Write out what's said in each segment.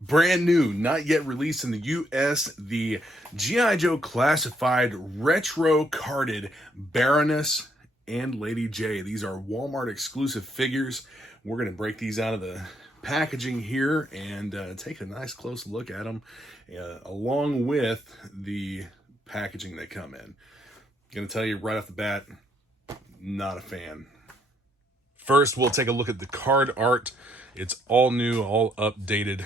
Brand new, not yet released in the US, the G.I. Joe classified retro carded Baroness and Lady Jaye. These are Walmart exclusive figures. We're going to break these out of the packaging here and take a nice close look at them along with the packaging they come in. Going to tell you right off the bat, not a fan. First, we'll take a look at the card art. It's all new, all updated,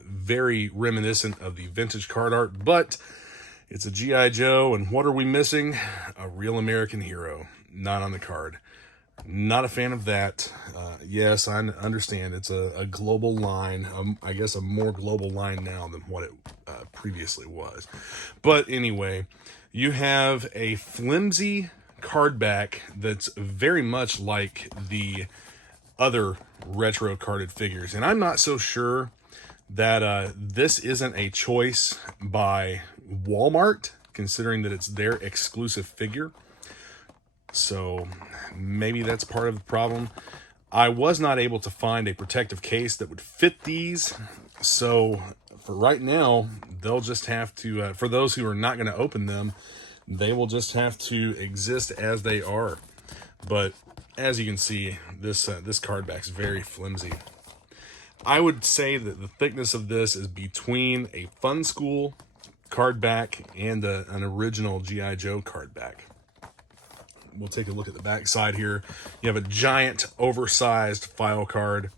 very reminiscent of the vintage card art, but it's a G.I. Joe, and what are we missing? A real American hero, not on the card. Not a fan of that. Yes, I understand it's a global line, I guess a more global line now than what it previously was. But anyway, you have a flimsy card back that's very much like the other retro carded figures, and I'm not so sure that this isn't a choice by Walmart, considering that it's their exclusive figure. So maybe that's part of the problem. I was not able to find a protective case that would fit these, so for right now they'll just have to for those who are not going to open them, they will just have to exist as they are. But as you can see, this card back is very flimsy. I would say that the thickness of this is between a Funskool card back and an original G.I. Joe card back. We'll take a look at the back side here. You have a giant oversized file card,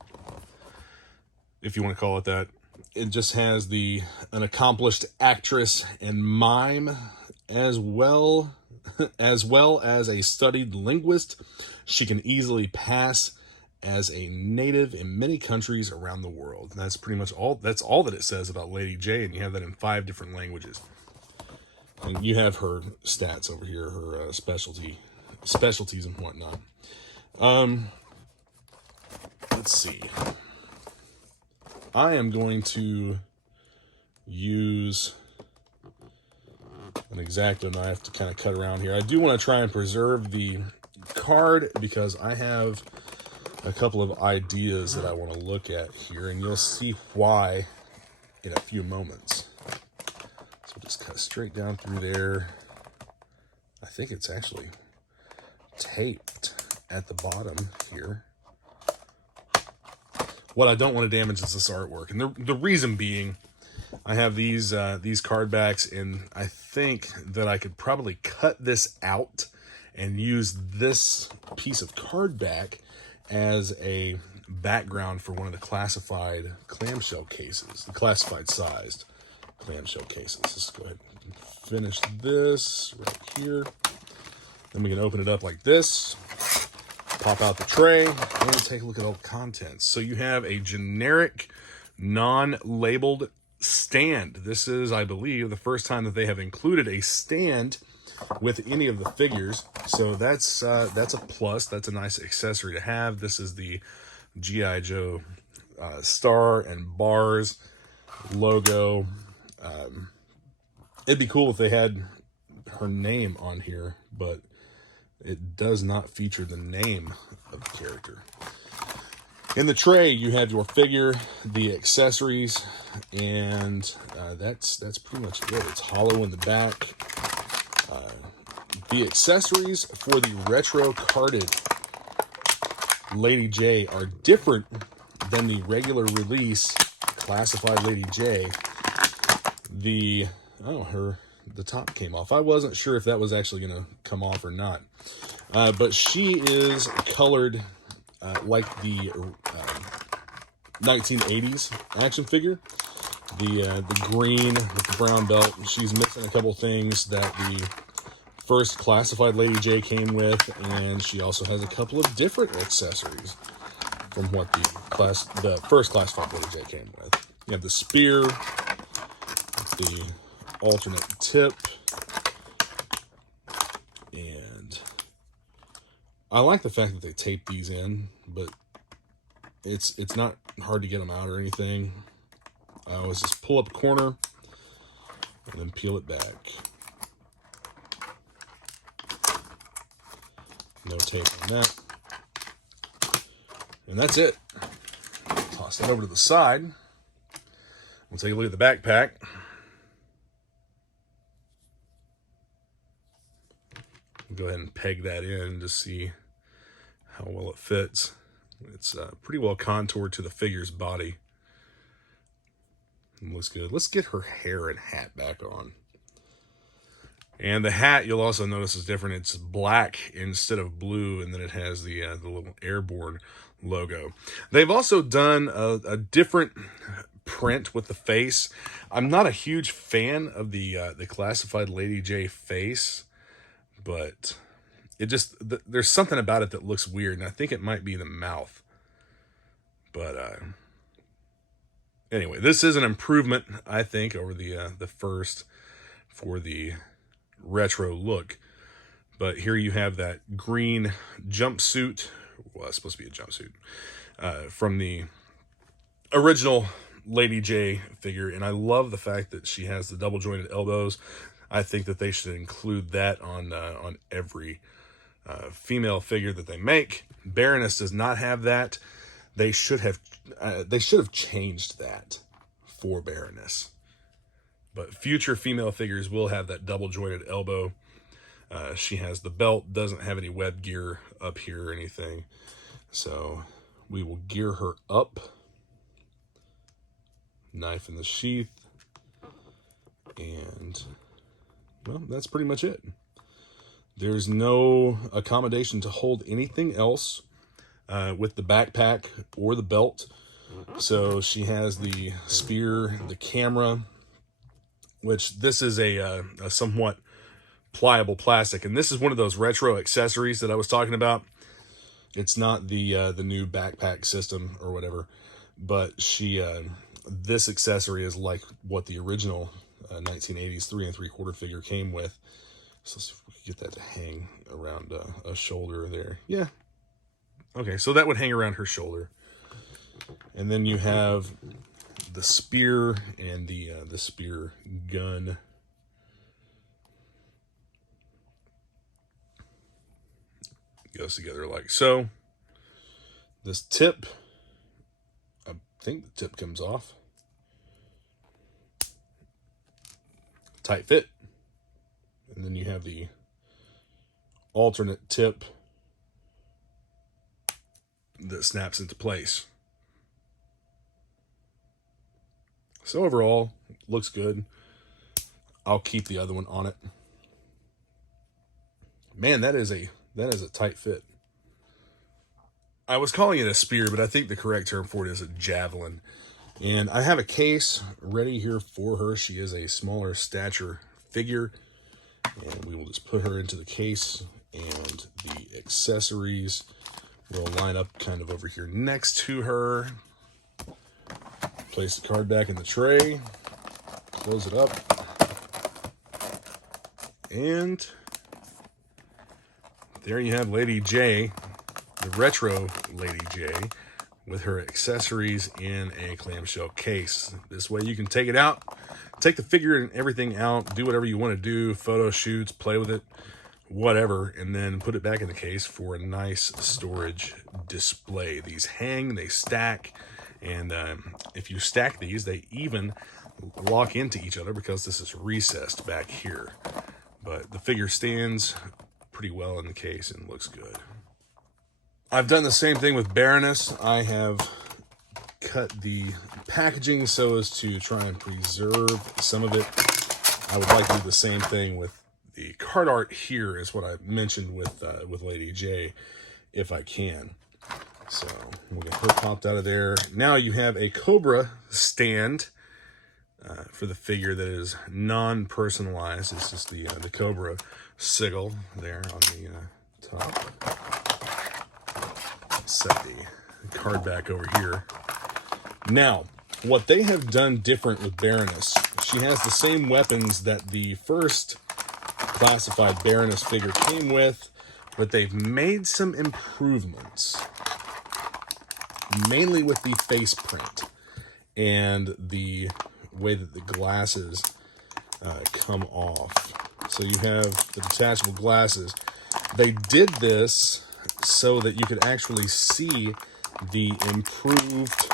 if you want to call it that. It just has an accomplished actress and mime, as well as a studied linguist. She can easily pass as a native in many countries around the world. And that's pretty much all. That's all that it says about Lady Jaye, and you have that in 5 different languages. And you have her stats over here, her specialties and whatnot. Let's see. I am going to use an X-Acto knife to kind of cut around here. I do want to try and preserve the card because I have a couple of ideas that I want to look at here, and you'll see why in a few moments. So we'll just cut straight down through there. I think it's actually taped at the bottom here. What I don't want to damage is this artwork, and the reason being, I have these card backs, and I think that I could probably cut this out and use this piece of card back as a background for one of the classified clamshell cases, the classified sized clamshell cases. Let's go ahead and finish this right here. Then we can open it up like this, pop out the tray, and take a look at all the contents. So you have a generic, non-labeled stand. This is, I believe, the first time that they have included a stand with any of the figures, so that's a plus. That's a nice accessory to have. This is the G.I. Joe star and bars logo. It'd be cool if they had her name on here, but it does not feature the name of the character. In the tray, you have your figure, the accessories, and that's pretty much it. It's hollow in the back. The accessories for the retro carded Lady Jaye are different than the regular release classified Lady Jaye. The top came off. I wasn't sure if that was actually going to come off or not. But she is colored like the 1980s action figure. The green with the brown belt. She's missing a couple things that the first classified Lady Jaye came with, and she also has a couple of different accessories from what the first classified Lady Jaye came with. You have the spear, the alternate tip, and I like the fact that they tape these in, but it's not hard to get them out or anything. I always just pull up a corner and then peel it back. No tape on that. And that's it. Toss that over to the side. We'll take a look at the backpack. We'll go ahead and peg that in to see how well it fits. It's pretty well contoured to the figure's body. It looks good. Let's get her hair and hat back on. And the hat, you'll also notice, is different. It's black instead of blue, and then it has the little airborne logo. They've also done a different print with the face. I'm not a huge fan of the classified Lady Jaye face, but it just, there's something about it that looks weird, and I think it might be the mouth. But anyway, this is an improvement, I think, over the first for the retro look. But here you have that green jumpsuit. Well, it's supposed to be a jumpsuit from the original Lady Jaye figure, and I love the fact that she has the double jointed elbows. I think that they should include that on every female figure that they make. Baroness does not have that. They should have changed that for Baroness. But future female figures will have that double jointed elbow. She has the belt, doesn't have any web gear up here or anything. So we will gear her up. Knife in the sheath. And, well, that's pretty much it. There's no accommodation to hold anything else with the backpack or the belt. So she has the spear, the camera, which this is a somewhat pliable plastic. And this is one of those retro accessories that I was talking about. It's not the new backpack system or whatever, but she this accessory is like what the original 1980s 3 3/4 figure came with. So let's see if we can get that to hang around a shoulder there. Yeah. Okay, so that would hang around her shoulder. And then you have the spear and the spear gun. Goes together like so. This tip, I think the tip comes off. Tight fit. And then you have the alternate tip that snaps into place. So overall, looks good. I'll keep the other one on it. Man, that is a tight fit. I was calling it a spear, but I think the correct term for it is a javelin. And I have a case ready here for her. She is a smaller stature figure. And we will just put her into the case, and the accessories will line up kind of over here next to her. Place the card back in the tray, close it up, and there you have Lady Jaye, the retro Lady Jaye, with her accessories in a clamshell case. This way you can take it out, take the figure and everything out, do whatever you want to do, photo shoots, play with it, whatever, and then put it back in the case for a nice storage display. These hang, they stack, and if you stack these, they even lock into each other because this is recessed back here. But the figure stands pretty well in the case and looks good. I've done the same thing with Baroness. I have cut the packaging so as to try and preserve some of it. I would like to do the same thing with the card art here, is what I mentioned with Lady Jaye, if I can. So we'll get her popped out of there. Now you have a Cobra stand for the figure that is non-personalized. It's just the Cobra sigil there on the top. Set the card back over here. Now, what they have done different with Baroness, she has the same weapons that the first classified Baroness figure came with, but they've made some improvements, mainly with the face print and the way that the glasses come off. So you have the detachable glasses. They did this so that you could actually see the improved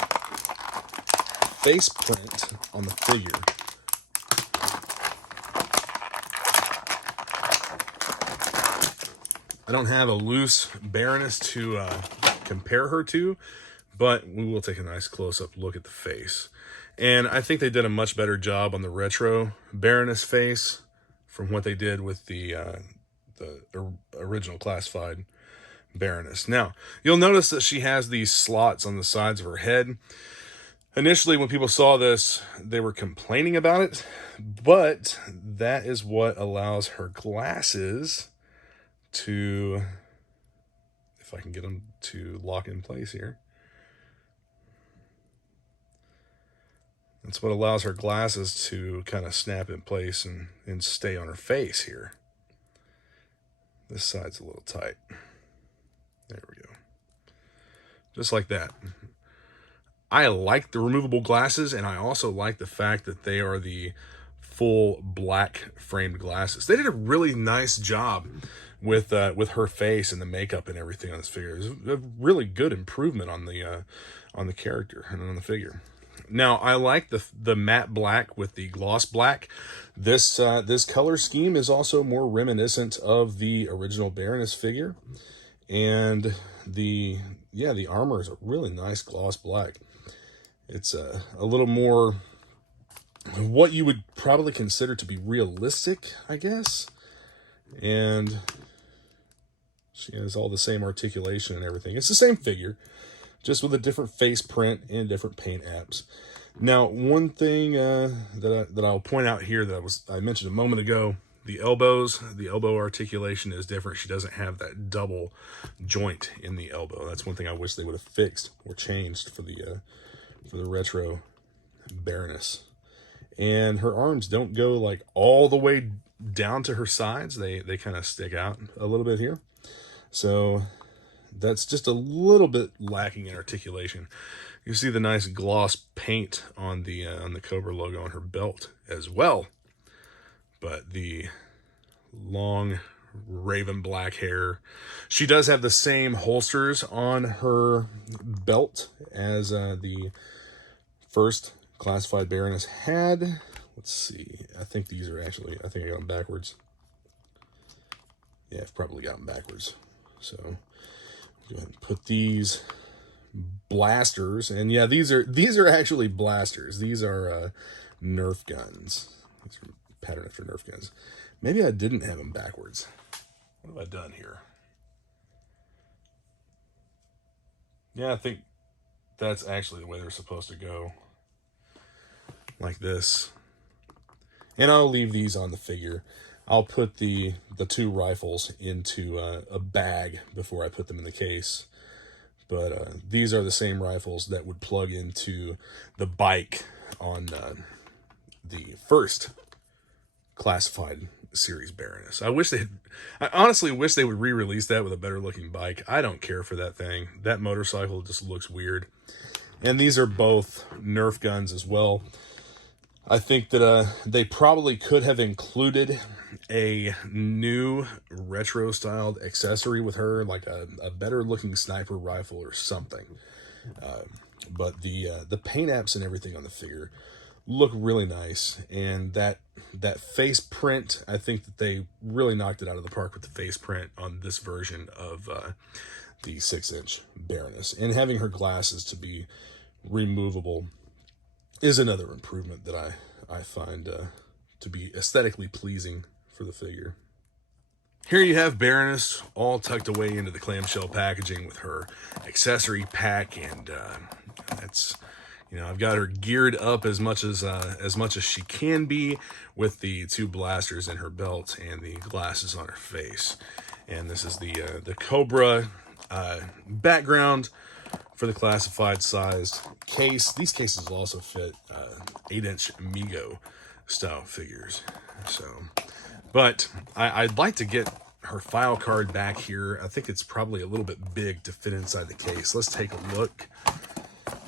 face print on the figure. I don't have a loose Baroness to compare her to, but we will take a nice close-up look at the face. And I think they did a much better job on the retro Baroness face from what they did with the original classified Baroness. Now, you'll notice that she has these slots on the sides of her head. Initially, when people saw this, they were complaining about it, but that is what allows her glasses to, if I can get them to lock in place here. That's what allows her glasses to kind of snap in place and stay on her face here. This side's a little tight. There we go. Just like that. I like the removable glasses, and I also like the fact that they are the full black framed glasses. They did a really nice job with her face and the makeup and everything on this figure. It was a really good improvement on the character and on the figure. Now, I like the matte black with the gloss black. This color scheme is also more reminiscent of the original Baroness figure. And the armor is a really nice gloss black. It's a little more what you would probably consider to be realistic, I guess. And she has all the same articulation and everything. It's the same figure, just with a different face print and different paint apps. Now, one thing that I'll point out here that I mentioned a moment ago, the elbow articulation is different. She doesn't have that double joint in the elbow. That's one thing I wish they would have fixed or changed for the retro Baroness. And her arms don't go like all the way down to her sides. They kind of stick out a little bit here. So that's just a little bit lacking in articulation. You see the nice gloss paint on the Cobra logo on her belt as well. But the long raven black hair. She does have the same holsters on her belt as the first classified Baroness had. Let's see. I think these are actually, I think I got them backwards. Yeah, I've probably got them backwards. So go ahead and put these blasters, and yeah, these are actually blasters. These are Nerf guns. These are patterned after Nerf guns. Maybe I didn't have them backwards. What have I done here? Yeah, I think that's actually the way they're supposed to go. Like this. And I'll leave these on the figure. I'll put the two rifles into a bag before I put them in the case. But these are the same rifles that would plug into the bike on the first classified series Baroness. I honestly wish they would re-release that with a better looking bike. I don't care for that thing. That motorcycle just looks weird. And these are both Nerf guns as well. I think that they probably could have included a new retro styled accessory with her, like a better looking sniper rifle or something. But the paint apps and everything on the figure look really nice, and that face print, I think that they really knocked it out of the park with the face print on this version of the 6-inch Baroness. And having her glasses to be removable is another improvement that I find to be aesthetically pleasing for the figure. Here you have Baroness all tucked away into the clamshell packaging with her accessory pack, and that's, you know, I've got her geared up as much as she can be with the two blasters in her belt and the glasses on her face. And this is the Cobra background for the classified sized case. These cases will also fit 8-inch Mego style figures. So, but I'd like to get her file card back here. I think it's probably a little bit big to fit inside the case. Let's take a look.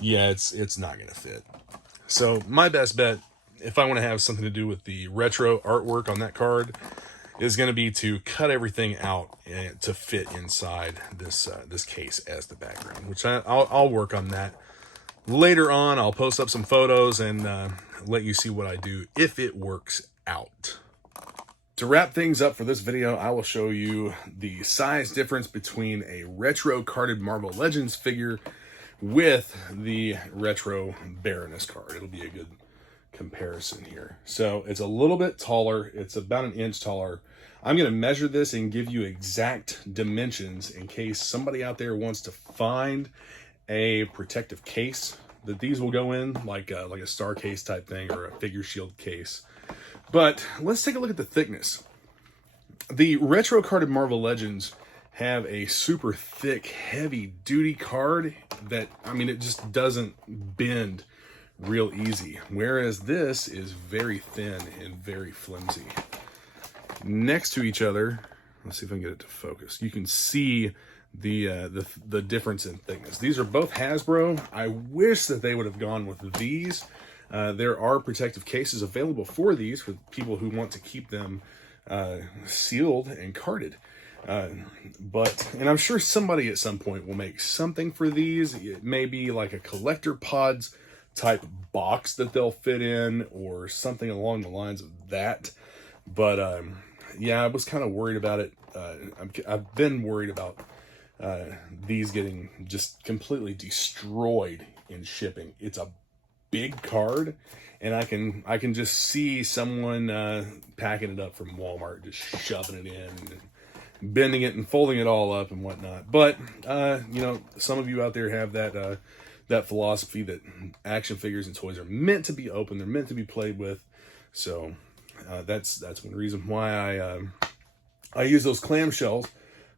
Yeah, it's not gonna fit. So my best bet, if I want to have something to do with the retro artwork on that card, is going to be to cut everything out to fit inside this case as the background, which I'll work on that. later on, I'll post up some photos and let you see what I do if it works out. To wrap things up for this video, I will show you the size difference between a retro carded Marvel Legends figure with the retro Baroness card. It'll be a good comparison here. So it's a little bit taller. It's about 1 inch taller. I'm going to measure this and give you exact dimensions in case somebody out there wants to find a protective case that these will go in, like a star case type thing or a figure shield case. But let's take a look at the thickness. The retro carded Marvel Legends have a super thick, heavy duty card that, I mean, it just doesn't bend real easy. Whereas this is very thin and very flimsy. Next to each other, let's see if I can get it to focus. You can see the difference in thickness. These are both Hasbro. I wish that they would have gone with these. There are protective cases available for these for people who want to keep them sealed and carded. And I'm sure somebody at some point will make something for these. It may be like a collector pods type box that they'll fit in or something along the lines of that. But yeah, I was kind of worried about it. I've been worried about these getting just completely destroyed in shipping. It's a big card, and I can just see someone packing it up from Walmart, just shoving it in and bending it and folding it all up and whatnot. But you know, some of you out there have that philosophy that action figures and toys are meant to be open, they're meant to be played with. So that's one reason why I use those clamshells,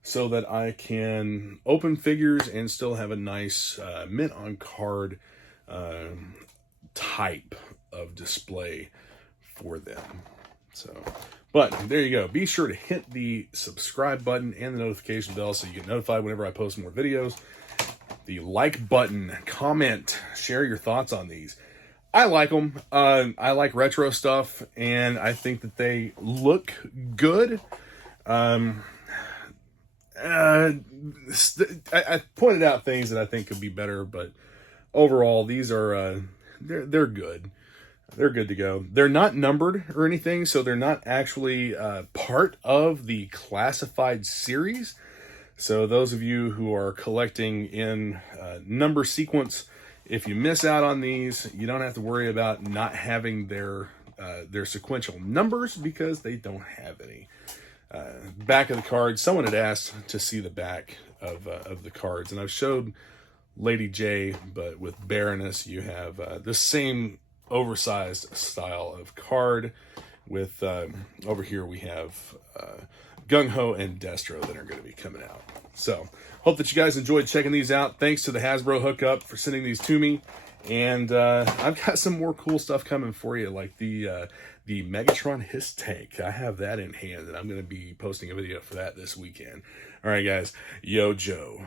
so that I can open figures and still have a nice mint on card type of display for them. So, but there you go. Be sure to hit the subscribe button and the notification bell so you get notified whenever I post more videos. The like button, comment, share your thoughts on these. I like them. I like retro stuff, and I think that they look good. I pointed out things that I think could be better, but overall, these are they're good. They're good to go. They're not numbered or anything, so they're not actually part of the classified series. So those of you who are collecting in number sequence, if you miss out on these, you don't have to worry about not having their sequential numbers, because they don't have any. Back of the card, someone had asked to see the back of the cards, and I've showed Lady Jaye, but with Baroness you have the same oversized style of card. With over here we have Gung Ho and Destro that are going to be coming out. So hope that you guys enjoyed checking these out. Thanks to the Hasbro hookup for sending these to me, and I've got some more cool stuff coming for you, like the Megatron Hiss Tank. I have that in hand, and I'm going to be posting a video for that this weekend. All right, guys. Yo, Joe.